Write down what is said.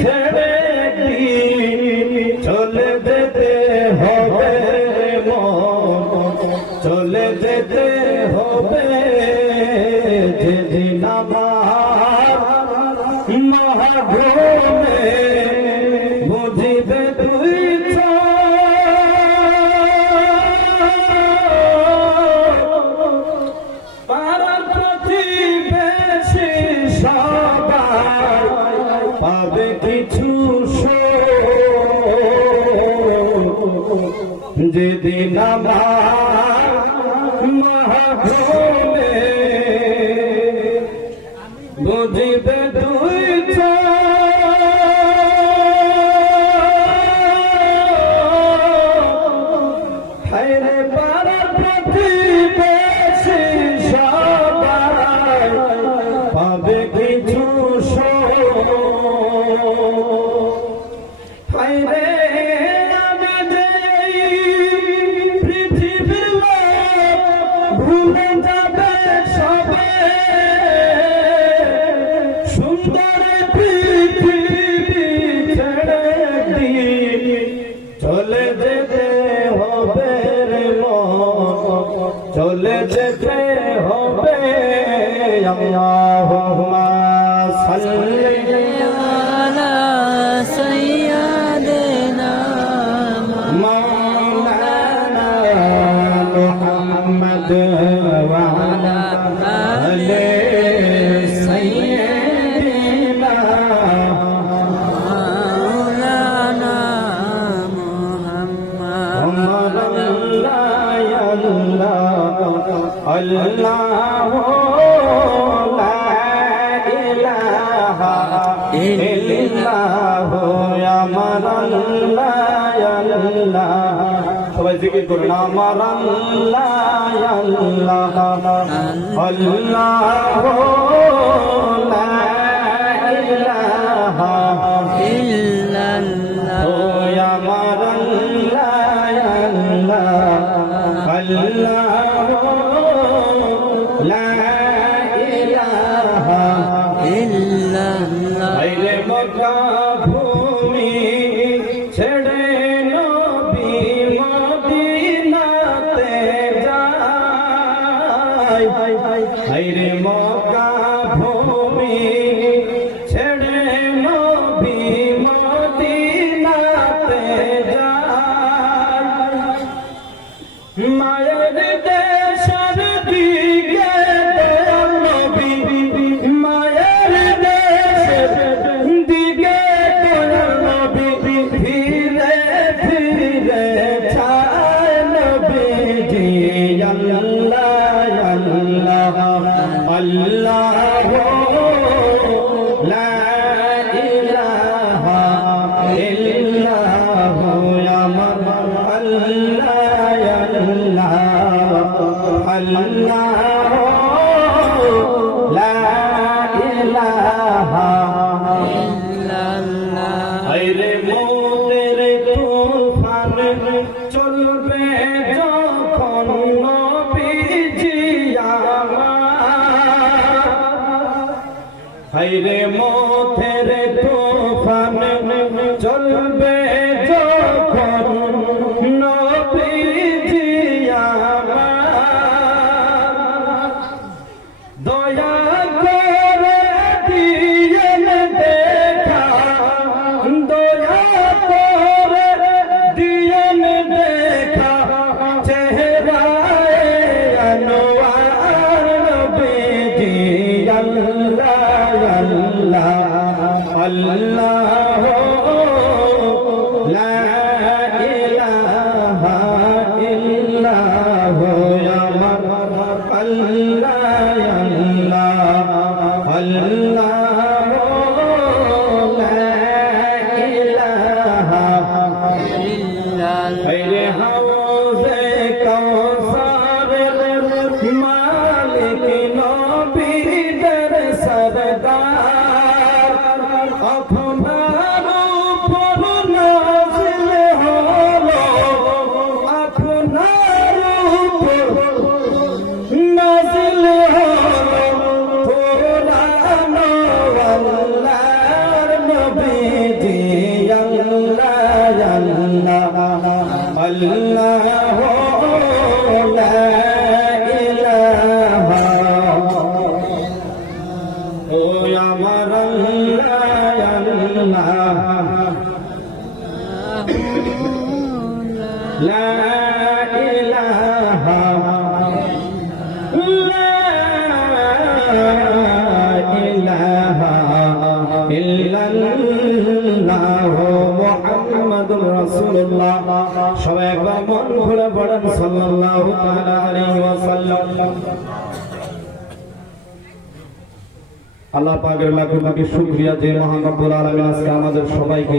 ছেড়ে চলে যেতে হবে চলে যেতে হবে যেদিন আমার মহাভূমে বুঝিবে তুই পাবে কিছু যেদিন আমার মহাভূমে বুঝিবে তুই হায়রে পাড়া প্রতিবেশী সবাই পাবে কিছু হায়রে আমি যে পৃথিবীর ভুলে যাবে সবে সুন্দর পৃথিবী ছেড়ে চলে যেতে হবে রে চলে যেতে হবে আল্লাহুম্মা সাল্লি আলা সাইয়্যিদিনা মাওলানা মুহাম্মদ ওয়া আলা আলি সাইয়্যিদিনা মাওলানা মুহাম্মদ আল্লাহ সবাই জিকির করুন আমার আল্লাহ আল্লাহ আল্লাহ লা ইলাহা ইল্লাল্লাহ আমার আল্লাহ আল্লাহ লা ইলাহা ইল্লাল্লাহ আইলে মক্কা ভূমি ছেড়ে নবী মদিনাতে যায় আইরে মক্কা ভূমি ছেড়ে নবী মদিনাতে যায় মায়ের দেশের দিকে নবী মায়ের দেশের দিকে নবী ফিরে ফিরে ছায় নবীজি আল্লাহ আল্লাহ আল্লাহ লা ইলাহা ইল্লাল্লাহ আমার আল্লাহ আল্লাহ লা ইলাহা ইল্লাল্লাহ আইরে মোদের তুফান চলবে যখন নবীজি আমার আইরে মোদের তুফান চলবে যখন নবীজি আমার দয়া করে দিয়েন দেখা দয়া করে দিয়েন দেখা চেহারায়ে আনোয়ার নবীজি আল্লাহ আল্লাহ আল্লাহ লা ইলাহা ইল্লাল্লাহ আমার আল্লাহ আল্লাহ লা ইলাহা ইল্লাল্লাহ হাউজে কাউসারের মালিক নবীদের সরদার আপনার উপর নাযিল হলো আপনার উপর নাযিল হলো কোরআন আল্লাহর নবীজি আল্লাহ আল্লাহ আল্লাহ লা ইলাহা ও আমার আল্লাহ আল্লাহ লা ইলাহা মুহাম্মাদুর রাসূলুল্লাহ সবাই একবার মন খুলে পড়েন সাল্লাল্লাহু তাআলা আলাইহি ওয়াসাল্লাম। আল্লাহ পাকের লাখ লাখ শুকরিয়া যে মহান রব্বুল আলামিন আজকে আমাদের সবাইকে